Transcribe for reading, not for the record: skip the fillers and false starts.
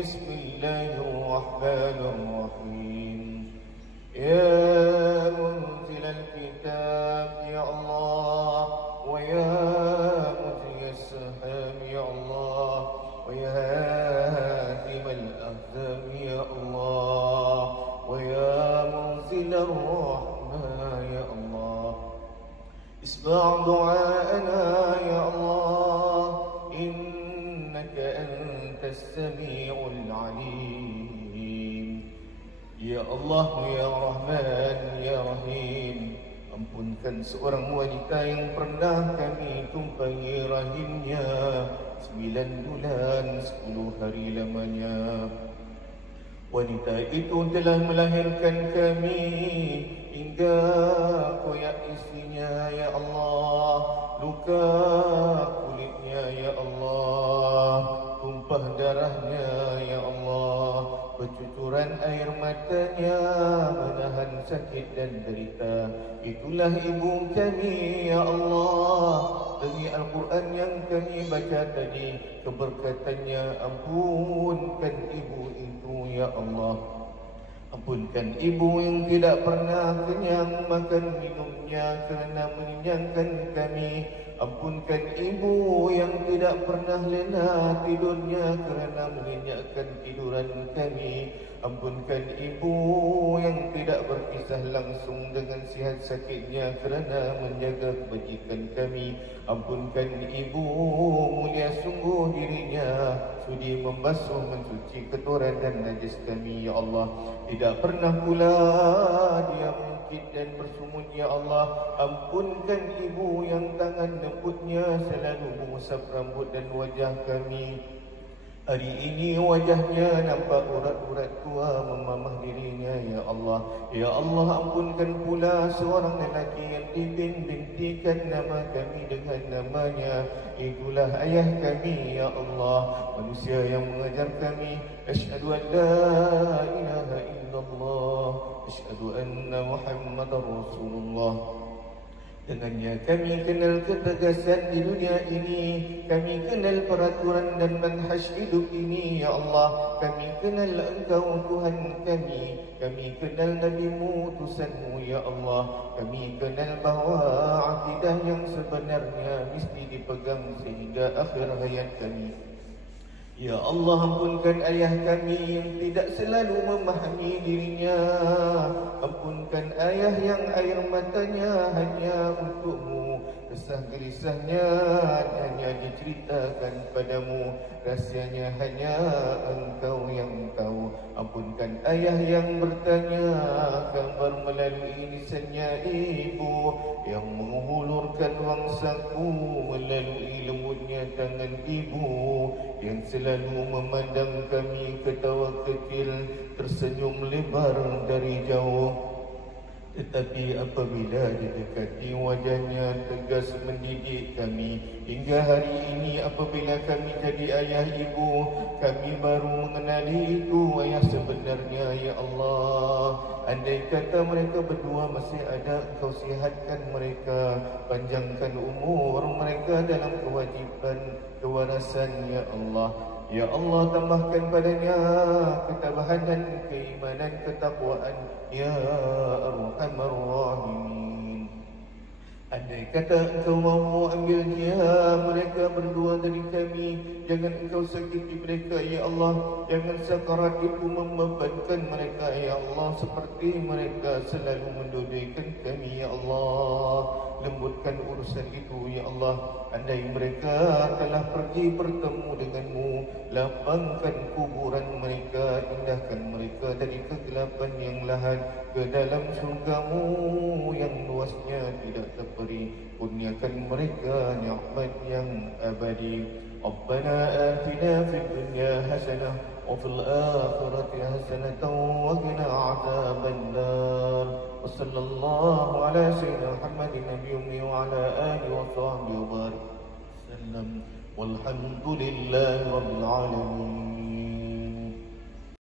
بسم الله الرحمن الرحيم يا منزل الكتاب يا الله ويا مجري السحاب يا الله ويا هادم الأحزاب يا الله ويا منزل الرحمة يا الله اسمع دعاءنا يا الله إنك أنت السميع العليم يا الله يا رحمن يا رحيم ampunkan seorang wanita yang pernah kami tumpangi rahimnya 9 bulan 10 hari lamanya. Wanita itu telah melahirkan kami hingga koyak isinya ya Allah, luka kulitnya ya Allah, tumpah darahnya ya Allah, bercucuran air matanya, menahan sakit dan derita. Itulah ibu kami ya Allah. Dari Al-Quran yang kami baca tadi, keberkatannya ampunkan ibu itu ya Allah. Ampunkan ibu yang tidak pernah kenyang makan minumnya kerana mengenyangkan kami. Ampunkan ibu yang tidak pernah lena tidurnya kerana mengenyakkan tiduran kami. Ampunkan ibu yang tidak berpisah langsung dengan sihat sakitnya kerana menjaga kebajikan kami. Ampunkan ibu mulia sungguh dirinya, sudi membasuh mencuci kotoran dan najis kami ya Allah. Tidak pernah pula dia mungkit dan bersumut ya Allah. Ampunkan ibu yang tangan lembutnya selalu mengusap rambut dan wajah kami. Hari ini wajahnya nampak urat-urat tua memamah dirinya ya Allah. Ya Allah, ampunkan pula seorang lelaki yang dibintikan nama kami dengan namanya. Itulah ayah kami ya Allah, manusia yang mengajar kami. Asyhadu an la ilaha illallah, asyhadu anna Muhammadar Rasulullah. Dengannya kami kenal ketegasan di dunia ini, kami kenal peraturan dan manhaj hidup ini ya Allah. Kami kenal Engkau Tuhan kami kenal Nabi-Mu utusan-Mu ya Allah. Kami kenal bahawa akidah yang sebenarnya mesti dipegang sehingga akhir hayat kami. Ya Allah, ampunkan ayah kami yang tidak selalu memahami dirinya. Ampunkan ayah yang air matanya hanya untuk-Mu, resah gelisahnya hanya diceritakan padamu, rahsianya hanya Engkau yang tahu. Ampunkan ayah yang bertanya kabar melalui lisannya ibu, yang menghulurkan wang saku melalui lembutnya tangan ibu, yang selalu memandang kami ketawa kecil, tersenyum lebar dari jauh. Tetapi apabila didekati wajahnya tegas mendidik kami. Hingga hari ini apabila kami jadi ayah ibu, kami baru mengenali itu ayah sebenarnya ya Allah. Andai kata mereka berdua masih ada, Engkau sihatkan mereka, panjangkan umur mereka dalam kewajiban kewarasan ya Allah. Ya Allah, tambahkan padanya ketabahan dan keimanan, ketakwaan ya Arhamar Rahimin. Andai kata Engkau mahu ambil dia mereka berdua dari kami, jangan Engkau sakiti mereka ya Allah. Jangan sakarat itu membebankan mereka ya Allah, seperti mereka selalu mendudukan kami ya Allah. Lembutkan urusan itu ya Allah. Andai mereka telah pergi bertemu denganmu, lapangkan kuburan mereka, indahkan mereka dari kegelapan yang lahat ke dalam surga-Mu yang luasnya tidak terperi. Kurniakan mereka nikmat yang abadi. Rabbana atina fid dunya hasanah wa fil akhirati hasanatan wa qina adzabannar. Wa sallallahu ala sayyidina Muhammadin nabiyyi wa ala alihi wa sahbihi wa barik wasallam. Walhamdulillahi rabbil alamin.